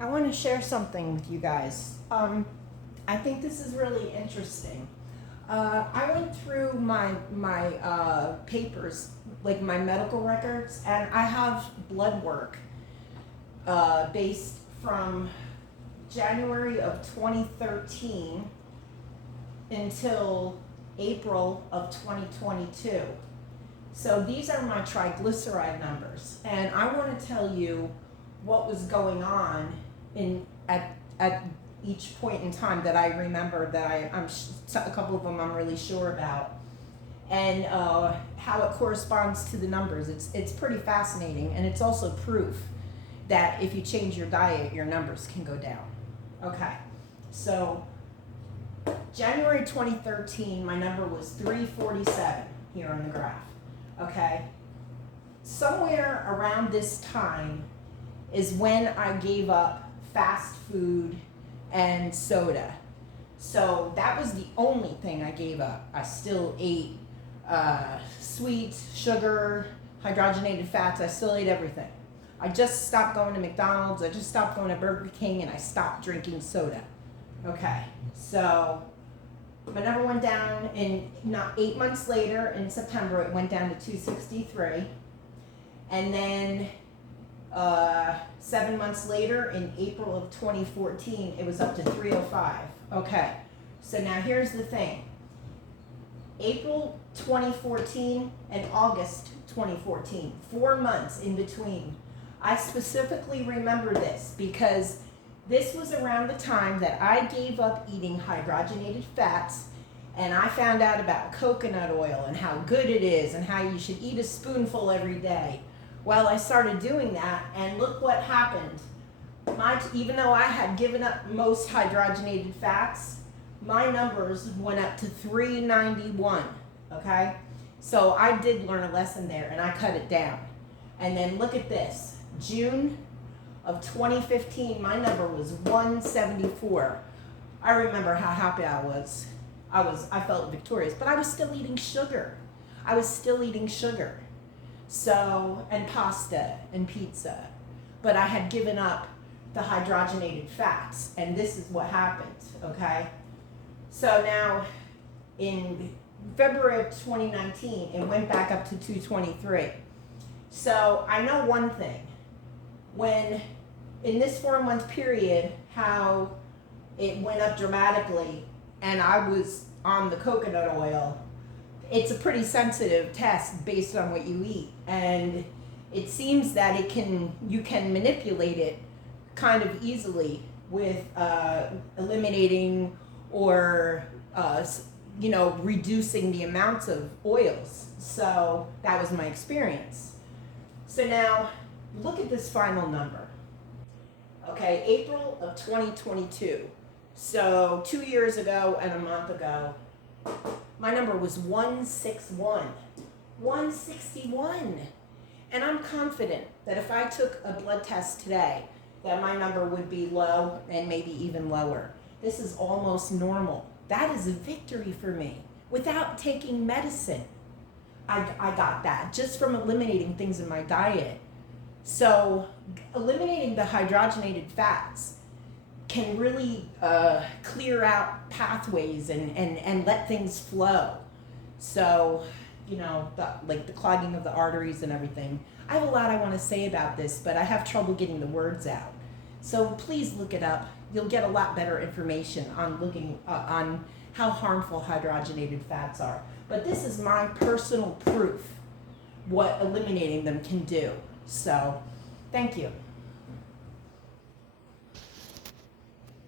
I want to share something with you guys. I think this is really interesting. I went through my papers, like my medical records, and I have blood work based from January of 2013 until April of 2022. So these are my triglyceride numbers, and I want to tell you what was going on at each point in time that I remember that a couple of them I'm really sure about, and how it corresponds to the numbers. It's pretty fascinating, and it's also proof that if you change your diet, your numbers can go down. Okay, so January 2013, my number was 347 here on the graph. Okay, somewhere around this time is when I gave up fast food and soda. So that was the only thing I gave up. I still ate sweets, sugar, hydrogenated fats. I still ate everything. I just stopped going to McDonald's. I just stopped going to Burger King, and I stopped drinking soda. Okay, so my number went down, and not 8 months later, in September, it went down to 263. And then 7 months later, in April of 2014, it was up to 305. Okay, so now here's the thing. April 2014 and August 2014, 4 months in between. I specifically remember this because this was around the time that I gave up eating hydrogenated fats, and I found out about coconut oil and how good it is and how you should eat a spoonful every day. Well, I started doing that, and look what happened. Even though I had given up most hydrogenated fats, my numbers went up to 391, okay? So I did learn a lesson there, and I cut it down. And then look at this. June of 2015, my number was 174. I remember how happy I was. I felt victorious, but I was still eating sugar. So, and pasta and pizza. But I had given up the hydrogenated fats, and this is what happened, okay? So now, in February of 2019, it went back up to 223. So I know one thing. When, in this 4-month period, how it went up dramatically, and I was on the coconut oil, it's a pretty sensitive test based on what you eat, and it seems that you can manipulate it kind of easily with eliminating or reducing the amounts of oils. So that was my experience. So now look at this final number. Okay, April of 2022. So 2 years ago and a month ago, my number was 161. 161. And I'm confident that if I took a blood test today, that my number would be low and maybe even lower. This is almost normal. That is a victory for me without taking medicine. I got that just from eliminating things in my diet. So eliminating the hydrogenated fats can really clear out pathways and let things flow. So, the clogging of the arteries and everything. I have a lot I want to say about this, but I have trouble getting the words out. So please look it up. You'll get a lot better information on looking on how harmful hydrogenated fats are. But this is my personal proof what eliminating them can do. So, thank you.